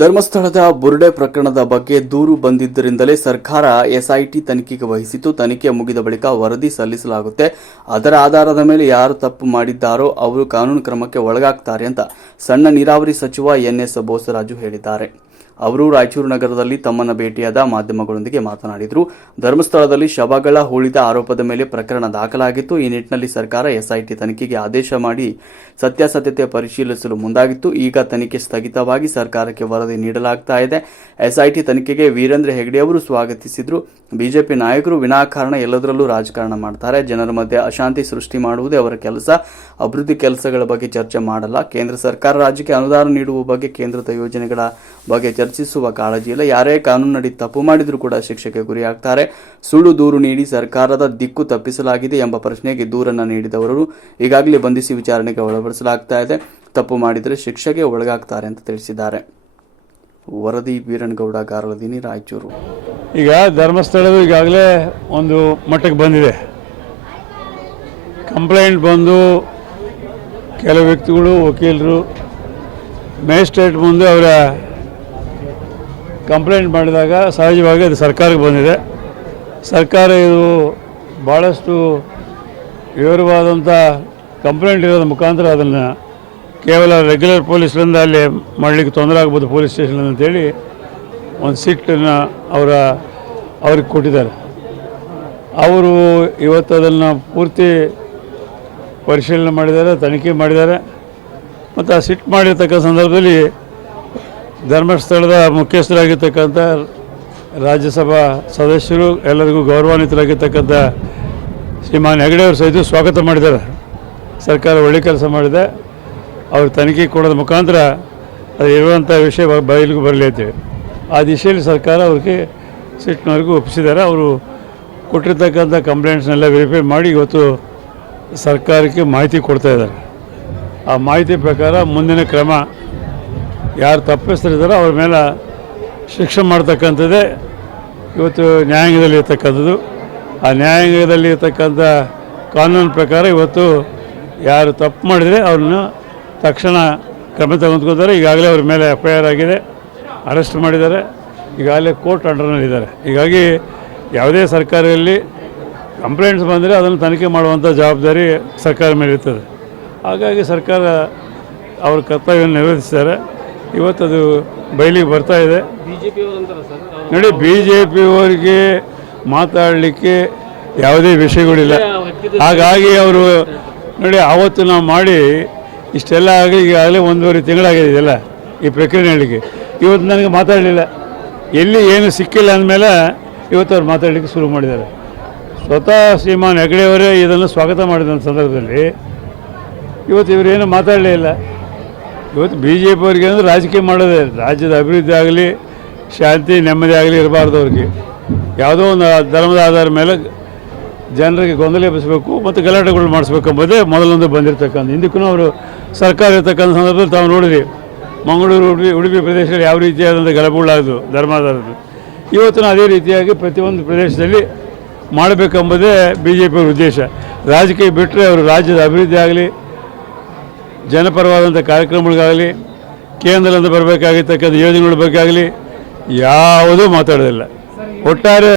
ಧರ್ಮಸ್ಥಳದ ಬುರುಡೆ ಪ್ರಕರಣದ ಬಗ್ಗೆ ದೂರು ಬಂದಿದ್ದರಿಂದಲೇ ಸರ್ಕಾರ ಎಸ್ಐಟಿ ತನಿಖೆಗೆ ವಹಿಸಿತು ತನಿಖೆ ಮುಗಿದ ಬಳಿಕ ವರದಿ ಸಲ್ಲಿಸಲಾಗುತ್ತೆ. ಅದರ ಆಧಾರದ ಮೇಲೆ ಯಾರು ತಪ್ಪು ಮಾಡಿದ್ದಾರೋ ಅವರು ಕಾನೂನು ಕ್ರಮಕ್ಕೆ ಒಳಗಾಗ್ತಾರೆ ಅಂತ ಸಣ್ಣ ನೀರಾವರಿ ಸಚಿವ ಎನ್ಎಸ್ ಬೋಸರಾಜು ಹೇಳಿದ್ದಾರೆ. ಅವರು ರಾಯಚೂರು ನಗರದಲ್ಲಿ ತಮ್ಮನ್ನು ಭೇಟಿಯಾದ ಮಾಧ್ಯಮಗಳೊಂದಿಗೆ ಮಾತನಾಡಿದರು. ಧರ್ಮಸ್ಥಳದಲ್ಲಿ ಶವಗಳ ಹೂಳಿದ ಆರೋಪದ ಮೇಲೆ ಪ್ರಕರಣ ದಾಖಲಾಗಿತ್ತು. ಈ ನಿಟ್ಟಿನಲ್ಲಿ ಸರ್ಕಾರ ಎಸ್ಐಟಿ ತನಿಖೆಗೆ ಆದೇಶ ಮಾಡಿ ಸತ್ಯಾಸತ್ಯತೆ ಪರಿಶೀಲಿಸಲು ಮುಂದಾಗಿತ್ತು. ಈಗ ತನಿಖೆ ಸ್ಥಗಿತವಾಗಿ ಸರ್ಕಾರಕ್ಕೆ ವರದಿ ನೀಡಲಾಗ್ತಾ ಇದೆ. ಎಸ್ಐಟಿ ತನಿಖೆಗೆ ವೀರೇಂದ್ರ ಹೆಗಡೆ ಅವರು ಸ್ವಾಗತಿಸಿದ್ರು. ಬಿಜೆಪಿ ನಾಯಕರು ವಿನಾಕಾರಣ ಎಲ್ಲದರಲ್ಲೂ ರಾಜಕಾರಣ ಮಾಡ್ತಾರೆ. ಜನರ ಮಧ್ಯೆ ಅಶಾಂತಿ ಸೃಷ್ಟಿ ಮಾಡುವುದೇ ಅವರ ಕೆಲಸ. ಅಭಿವೃದ್ಧಿ ಕೆಲಸಗಳ ಬಗ್ಗೆ ಚರ್ಚೆ ಮಾಡಲ್ಲ. ಕೇಂದ್ರ ಸರ್ಕಾರ ರಾಜ್ಯಕ್ಕೆ ಅನುದಾನ ನೀಡುವ ಬಗ್ಗೆ ಕೇಂದ್ರದ ಯೋಜನೆಗಳ ಬಗ್ಗೆ ಚರ್ಚಿಸುವ ಕಾಳಜಿ ಇಲ್ಲ. ಯಾರೇ ಕಾನೂನಡಿ ತಪ್ಪು ಮಾಡಿದರೂ ಕೂಡ ಶಿಕ್ಷೆಗೆ ಗುರಿಯಾಗ್ತಾರೆ. ಸುಳ್ಳು ದೂರು ನೀಡಿ ಸರ್ಕಾರದ ದಿಕ್ಕು ತಪ್ಪಿಸಲಾಗಿದೆ ಎಂಬ ಪ್ರಶ್ನೆಗೆ ದೂರನ್ನು ನೀಡಿದವರು ಈಗಾಗಲೇ ಬಂಧಿಸಿ ವಿಚಾರಣೆಗೆ ಒಳಪಡಿಸಲಾಗ್ತಾ ಇದೆ. ತಪ್ಪು ಮಾಡಿದರೆ ಶಿಕ್ಷೆಗೆ ಒಳಗಾಗ್ತಾರೆ ಅಂತ ತಿಳಿಸಿದ್ದಾರೆ. ವರದಿ ವೀರಣ್ಣಗೌಡ ಗಾರಲದಿನಿ ರಾಯಚೂರು. ಈಗ ಧರ್ಮಸ್ಥಳದ ಈಗಾಗಲೇ ಒಂದು ಮಟ್ಟಕ್ಕೆ ಬಂದಿದೆ. ಕಂಪ್ಲೇಂಟ್ ಬಂದು ಕೆಲವು ವ್ಯಕ್ತಿಗಳು, ವಕೀಲರು, ಮ್ಯಾಜಿಸ್ಟ್ರೇಟ್ ಮುಂದೆ ಅವರ ಕಂಪ್ಲೇಂಟ್ ಮಾಡಿದಾಗ ಸಹಜವಾಗಿ ಅದು ಸರ್ಕಾರಕ್ಕೆ ಬಂದಿದೆ. ಸರ್ಕಾರ ಇದು ಭಾಳಷ್ಟು ವಿವರವಾದಂಥ ಕಂಪ್ಲೇಂಟ್ ಇರೋದ್ರ ಮುಖಾಂತರ ಅದನ್ನು ಕೇವಲ ರೆಗ್ಯುಲರ್ ಪೊಲೀಸರಿಂದ ಅಲ್ಲಿ ಮಾಡಲಿಕ್ಕೆ ತೊಂದರೆ ಆಗ್ಬೋದು, ಪೊಲೀಸ್ ಸ್ಟೇಷನ್ ಅಂತೇಳಿ ಒಂದು ಸಿಟ್ಟನ್ನು ಅವರ ಅವ್ರಿಗೆ ಕೊಟ್ಟಿದ್ದಾರೆ. ಅವರು ಇವತ್ತು ಅದನ್ನು ಪೂರ್ತಿ ಪರಿಶೀಲನೆ ಮಾಡಿದ್ದಾರೆ, ತನಿಖೆ ಮಾಡಿದ್ದಾರೆ. ಮತ್ತು ಆ ಸಿಟ್ ಮಾಡಿರ್ತಕ್ಕಂಥ ಸಂದರ್ಭದಲ್ಲಿ ಧರ್ಮಸ್ಥಳದ ಮುಖ್ಯಸ್ಥರಾಗಿರ್ತಕ್ಕಂಥ ರಾಜ್ಯಸಭಾ ಸದಸ್ಯರು, ಎಲ್ಲರಿಗೂ ಗೌರವಾನ್ವಿತರಾಗಿರ್ತಕ್ಕಂಥ ಶ್ರೀಮಾನ್ ಹೆಗಡೆ ಅವರು ಸಹಿತ ಸ್ವಾಗತ ಮಾಡಿದ್ದಾರೆ. ಸರ್ಕಾರ ಒಳ್ಳೆ ಕೆಲಸ ಮಾಡಿದೆ. ಅವರು ತನಿಖೆ ಕೊಡೋದ ಮುಖಾಂತರ ಅದು ಇರುವಂಥ ವಿಷಯ ಬಯಲಿಗೂ ಬಯಲಿಗೆ ಬರಲಿ ಅಂತೇಳಿ ಆ ದಿಶೆಯಲ್ಲಿ ಸರ್ಕಾರ ಅವ್ರಿಗೆ ಸಿಟ್ಟಿನವರೆಗೂ ಒಪ್ಪಿಸಿದ್ದಾರೆ. ಅವರು ಕೊಟ್ಟಿರ್ತಕ್ಕಂಥ ಕಂಪ್ಲೇಂಟ್ಸ್ನೆಲ್ಲ ವೆರಿಫೈ ಮಾಡಿ ಇವತ್ತು ಸರ್ಕಾರಕ್ಕೆ ಮಾಹಿತಿ ಕೊಡ್ತಾ ಇದ್ದಾರೆ. ಆ ಮಾಹಿತಿ ಪ್ರಕಾರ ಮುಂದಿನ ಕ್ರಮ ಯಾರು ತಪ್ಪಿಸ್ತಿದ್ದಾರೋ ಅವ್ರ ಮೇಲೆ ಶಿಕ್ಷೆ ಮಾಡ್ತಕ್ಕಂಥದ್ದೇ ಇವತ್ತು ನ್ಯಾಯಾಂಗದಲ್ಲಿ ಇರ್ತಕ್ಕಂಥದ್ದು. ಆ ನ್ಯಾಯಾಂಗದಲ್ಲಿ ಇರ್ತಕ್ಕಂಥ ಕಾನೂನು ಪ್ರಕಾರ ಇವತ್ತು ಯಾರು ತಪ್ಪು ಮಾಡಿದರೆ ಅವ್ರನ್ನ ತಕ್ಷಣ ಕ್ರಮ ತಗೊಂಡ್ಕೊತಾರೆ ಈಗಾಗಲೇ ಅವ್ರ ಮೇಲೆ ಎಫ್ ಐ ಆರ್ ಆಗಿದೆ, ಅರೆಸ್ಟ್ ಮಾಡಿದ್ದಾರೆ. ಈಗಾಗಲೇ ಕೋರ್ಟ್ ಅಂಡರ್ನಲ್ಲಿದ್ದಾರೆ ಹೀಗಾಗಿ ಯಾವುದೇ ಸರ್ಕಾರದಲ್ಲಿ ಕಂಪ್ಲೇಂಟ್ಸ್ ಬಂದರೆ ಅದನ್ನು ತನಿಖೆ ಮಾಡುವಂಥ ಜವಾಬ್ದಾರಿ ಸರ್ಕಾರ ಮೇಲೆ ಇರ್ತದೆ ಹಾಗಾಗಿ ಸರ್ಕಾರ ಅವ್ರ ಕರ್ತವ್ಯವನ್ನು ನಿರ್ವಹಿಸ್ತಾರೆ. ಇವತ್ತದು ಬಯಲಿಗೆ ಬರ್ತಾ ಇದೆ. ನೋಡಿ ಬಿ ಜೆ ಪಿಯವರಿಗೆ ಮಾತಾಡಲಿಕ್ಕೆ ಯಾವುದೇ ವಿಷಯಗಳಿಲ್ಲ. ಹಾಗಾಗಿ ಅವರು ನೋಡಿ ಆವತ್ತು ನಾವು ಮಾಡಿ, ಇಷ್ಟೆಲ್ಲ ಆಗಲಿ, ಈಗಾಗಲೇ ಒಂದೂವರೆ ತಿಂಗಳಾಗಿದೆ ಇದೆಲ್ಲ ಈ ಪ್ರಕ್ರಿಯೆ ಹೇಳಲಿಕ್ಕೆ ಇವತ್ತು ನನಗೆ ಮಾತಾಡಲಿಲ್ಲ. ಎಲ್ಲಿ ಏನು ಸಿಕ್ಕಿಲ್ಲ ಅಂದಮೇಲೆ ಇವತ್ತು ಅವ್ರು ಮಾತಾಡಲಿಕ್ಕೆ ಶುರು ಮಾಡಿದ್ದಾರೆ. ಸ್ವತಃ ಶ್ರೀಮಾನ್ ಹೆಗಡೆಯವರೇ ಇದನ್ನು ಸ್ವಾಗತ ಮಾಡಿದ ಸಂದರ್ಭದಲ್ಲಿ ಇವತ್ತು ಇವರೇನು ಮಾತಾಡಲೇ ಇಲ್ಲ. ಇವತ್ತು ಬಿ ಜೆ ಪಿ ಅವರಿಗೆ ಅಂದರೆ ರಾಜಕೀಯ ಮಾಡೋದೇ, ರಾಜ್ಯದ ಅಭಿವೃದ್ಧಿ ಆಗಲಿ, ಶಾಂತಿ, ನೆಮ್ಮದಿ ಆಗಲಿ ಇರಬಾರ್ದು ಅವ್ರಿಗೆ. ಯಾವುದೋ ಒಂದು ಧರ್ಮದ ಆಧಾರ ಮೇಲೆ ಜನರಿಗೆ ಗೊಂದಲ ಎಬ್ಬಿಸಬೇಕು ಮತ್ತು ಗಲಾಟೆಗಳು ಮಾಡಿಸ್ಬೇಕೆಂಬುದೇ ಮೊದಲೊಂದು ಬಂದಿರತಕ್ಕಂಥ ಹಿಂದಕ್ಕೂ ಅವರು ಸರ್ಕಾರ ಇರ್ತಕ್ಕಂಥ ಸಂದರ್ಭದಲ್ಲಿ ತಾವು ನೋಡಿದ್ರಿ ಮಂಗಳೂರು ಉಡುಪಿ ಉಡುಪಿ ಪ್ರದೇಶದಲ್ಲಿ ಯಾವ ರೀತಿಯಾದಂಥ ಗಲಭೆಗಳಾದವು ಧರ್ಮಾಧಾರದ್ದು ಇವತ್ತಿನ ಅದೇ ರೀತಿಯಾಗಿ ಪ್ರತಿಯೊಂದು ಪ್ರದೇಶದಲ್ಲಿ ಮಾಡಬೇಕೆಂಬುದೇ ಬಿ ಜೆ ಪಿಯವ್ರ ಉದ್ದೇಶ. ರಾಜಕೀಯ ಬಿಟ್ಟರೆ ಅವರು ರಾಜ್ಯದ ಅಭಿವೃದ್ಧಿ ಆಗಲಿ ಜನಪರವಾದಂಥ ಕಾರ್ಯಕ್ರಮಗಳಿಗಾಗಲಿ ಕೇಂದ್ರದಿಂದ ಬರಬೇಕಾಗಿರ್ತಕ್ಕಂಥ ಯೋಜನೆಗಳ ಬಗ್ಗೆ ಆಗಲಿ ಯಾವುದೂ ಮಾತಾಡೋದಿಲ್ಲ. ಒಟ್ಟಾರೆ